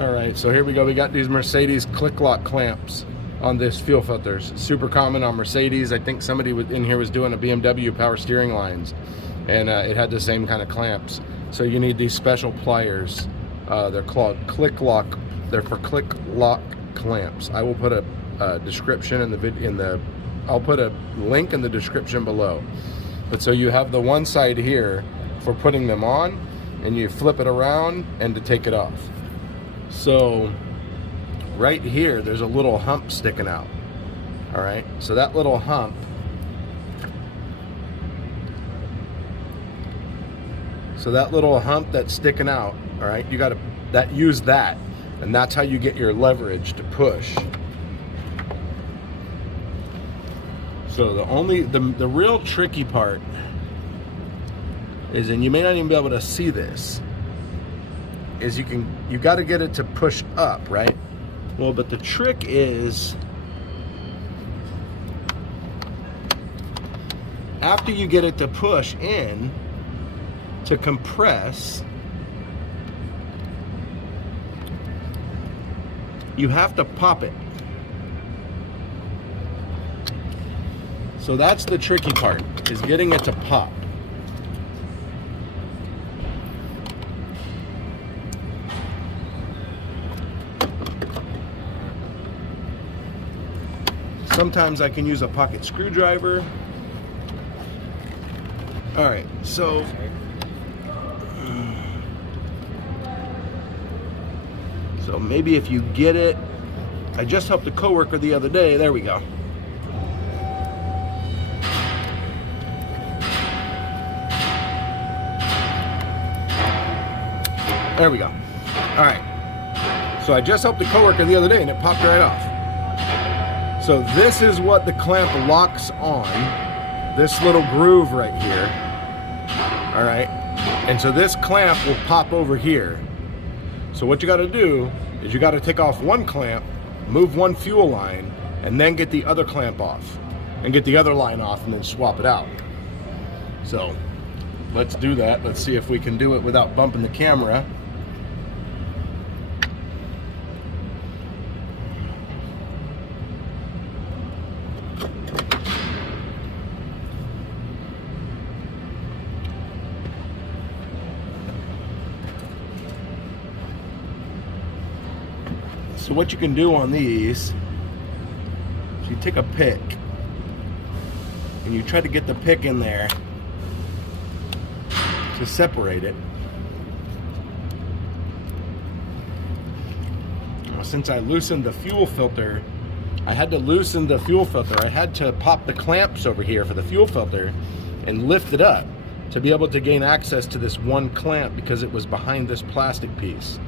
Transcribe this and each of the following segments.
All right, so here we go. We got these Mercedes CLIC-R LOC clamps on this fuel filters. Super common on Mercedes. I think somebody in here was doing a BMW power steering lines, and it had the same kind of clamps. So you need these special pliers. They're called CLIC-R LOC. They're for CLIC-R LOC clamps. I will put a description in the video. I'll put a link in the description below. But so you have the one side here for putting them on, and you flip it around and to take it off. So right here, there's a little hump sticking out. All right, so that little hump, that's sticking out, all right, you got to use that, and that's how you get your leverage to push. So the real tricky part is, and you may not even be able to see this, is you got to get it to push up, right? Well, but the trick is, after you get it to push in, to compress, you have to pop it. So that's the tricky part, is getting it to pop. Sometimes I can use a pocket screwdriver. All right, so maybe if you get it, I just helped a coworker the other day. There we go. There we go. All right. So I just helped a coworker the other day, and it popped right off. So this is what the clamp locks on, this little groove right here. All right. And so this clamp will pop over here. So what you got to do is you got to take off one clamp, move one fuel line, and then get the other clamp off, and get the other line off, and then swap it out. So let's do that. Let's see if we can do it without bumping the camera. So what you can do on these is you take a pick and you try to get the pick in there to separate it. Now, since I loosened the fuel filter, I had to loosen the fuel filter. I had to pop the clamps over here for the fuel filter and lift it up to be able to gain access to this one clamp, because it was behind this plastic piece.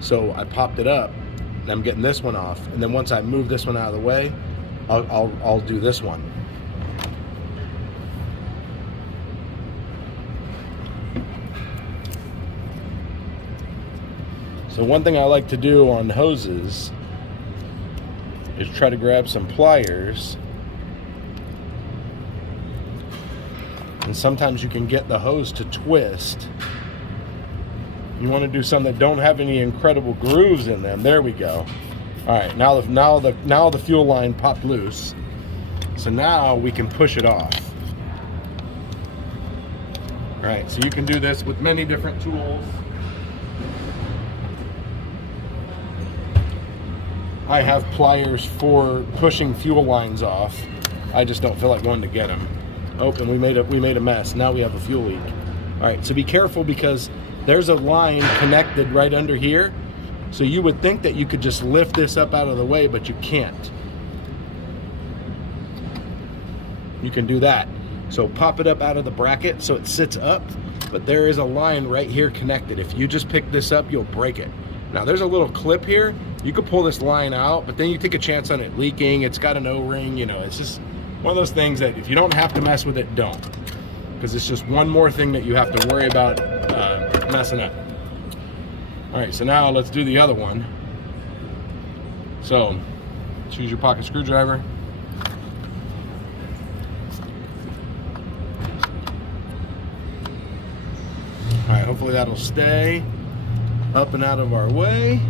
So I popped it up. And I'm getting this one off, and then once I move this one out of the way, I'll do this one. So one thing I like to do on hoses is try to grab some pliers, and sometimes you can get the hose to twist. You want to do some that don't have any incredible grooves in them. There we go. All right, now the fuel line popped loose. So now we can push it off. All right, so you can do this with many different tools. I have pliers for pushing fuel lines off. I just don't feel like going to get them. Oh, and we made a mess. Now we have a fuel leak. All right, so be careful, because there's a line connected right under here. So you would think that you could just lift this up out of the way, but you can't. You can do that. So pop it up out of the bracket so it sits up, but there is a line right here connected. If you just pick this up, you'll break it. Now there's a little clip here. You could pull this line out, but then you take a chance on it leaking. It's got an O-ring, you know, it's just one of those things that if you don't have to mess with it, don't. Because it's just one more thing that you have to worry about messing up. All right, so now let's do the other one. So choose your pocket screwdriver. All right, hopefully that'll stay up and out of our way.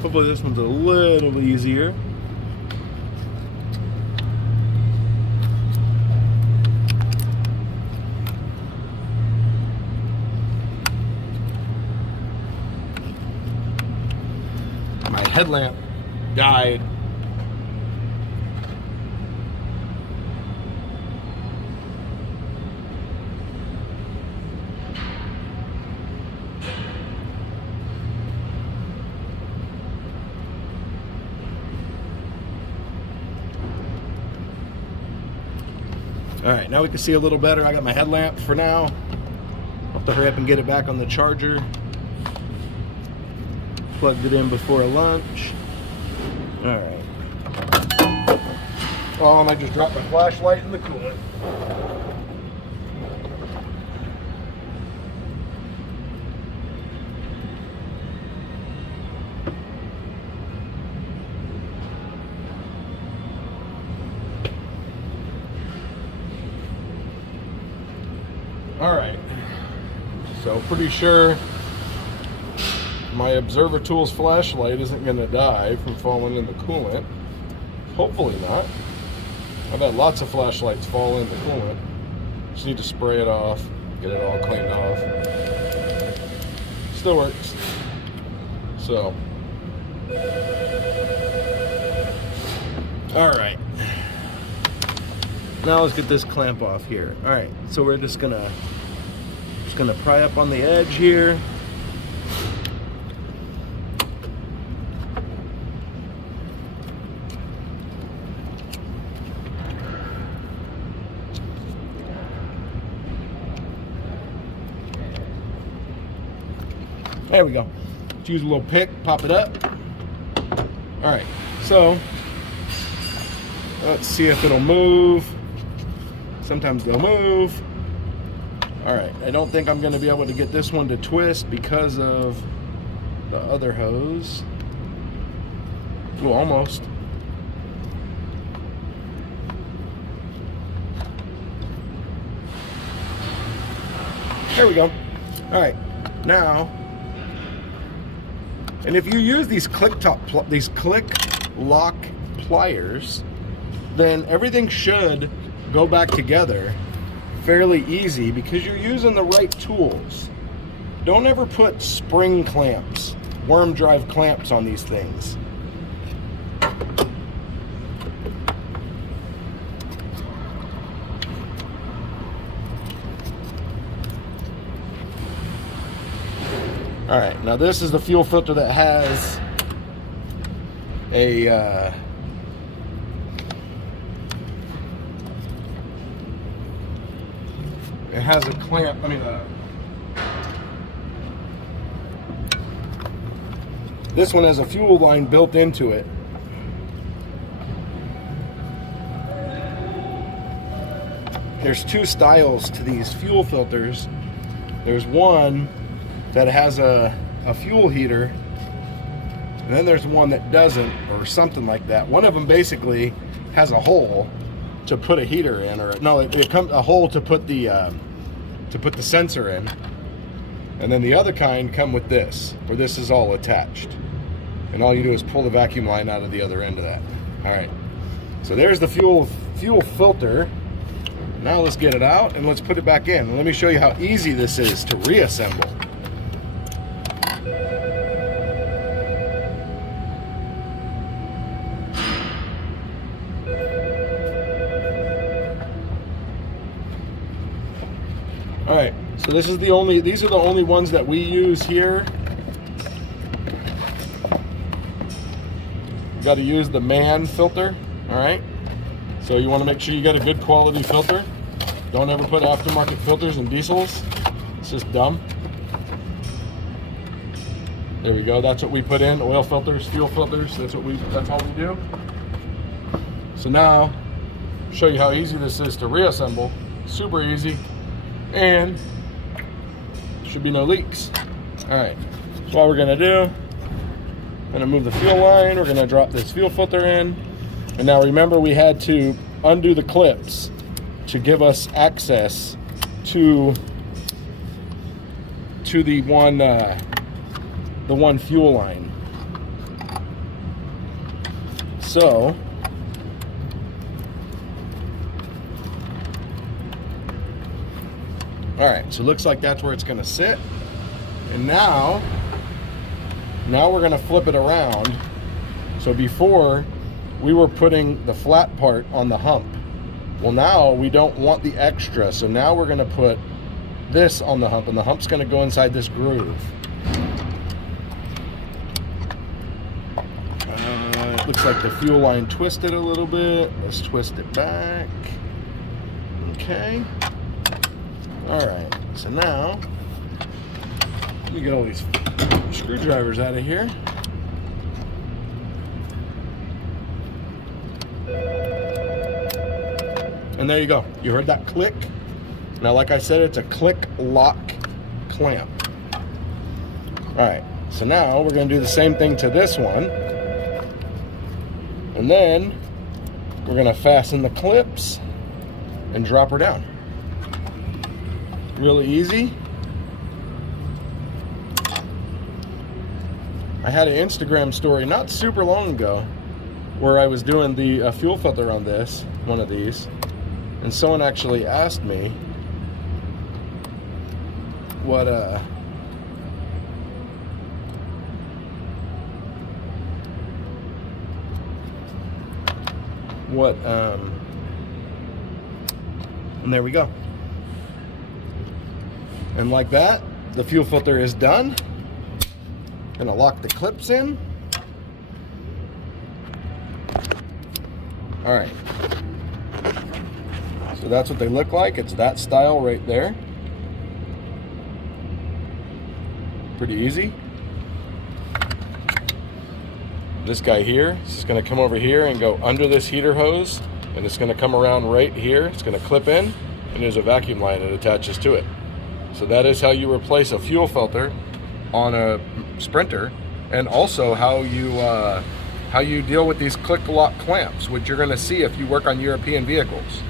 Hopefully this one's a little easier. My headlamp died. All right, now we can see a little better. I got my headlamp for now. I'll have to hurry up and get it back on the charger. Plugged it in before lunch. All right. Oh, and I just dropped my flashlight in the coolant. All right, so pretty sure my Observer Tools flashlight isn't gonna die from falling in the coolant. Hopefully not. I've had lots of flashlights fall in the coolant. Just need to spray it off, get it all cleaned off. Still works. So, all right. Now let's get this clamp off here. All right, so we're just gonna pry up on the edge here. There we go. Let's use a little pick, pop it up. All right, so let's see if it'll move. Sometimes they'll move. All right, I don't think I'm gonna be able to get this one to twist because of the other hose. Well, almost. There we go. All right, now, and if you use these CLIC-LOC pliers, then everything should go back together fairly easy because you're using the right tools. Don't ever put spring clamps, worm drive clamps on these things. All right, now this is the fuel filter that has a it has a clamp, this one has a fuel line built into it. There's two styles to these fuel filters. There's one that has a fuel heater, and then there's one that doesn't, or something like that. One of them basically has a hole to put a heater in, or no, it comes a hole to put the sensor in, and then the other kind come with this, where this is all attached, and all you do is pull the vacuum line out of the other end of that. All right, so there's the fuel filter. Now let's get it out and let's put it back in. Let me show you how easy this is to reassemble. All right, so these are the only ones that we use here. You got to use the man filter, all right? So you want to make sure you get a good quality filter. Don't ever put aftermarket filters in diesels. It's just dumb. There we go, that's what we put in, oil filters, fuel filters, that's all we do. So now, show you how easy this is to reassemble. Super easy. And should be no leaks. All right, so what we're gonna do, I'm gonna move the fuel line, we're gonna drop this fuel filter in, and now remember we had to undo the clips to give us access to the one fuel line. So all right, so it looks like that's where it's going to sit. And now we're going to flip it around. So before we were putting the flat part on the hump. Well, now we don't want the extra. So now we're going to put this on the hump, and the hump's going to go inside this groove. It looks like the fuel line twisted a little bit. Let's twist it back. Okay. All right, so now let me get all these screwdrivers out of here. And there you go. You heard that click? Now, like I said, it's a CLIC-R LOC clamp. All right, so now we're going to do the same thing to this one. And then we're going to fasten the clips and drop her down. Really easy. I had an Instagram story not super long ago where I was doing the fuel filter on this, one of these, and someone actually asked me what and there we go. And like that, the fuel filter is done. Gonna lock the clips in. All right. So that's what they look like. It's that style right there. Pretty easy. This guy here is just gonna come over here and go under this heater hose, and it's gonna come around right here. It's gonna clip in, and there's a vacuum line that attaches to it. So that is how you replace a fuel filter on a Sprinter, and also how you deal with these CLIC-R LOC clamps, which you're going to see if you work on European vehicles.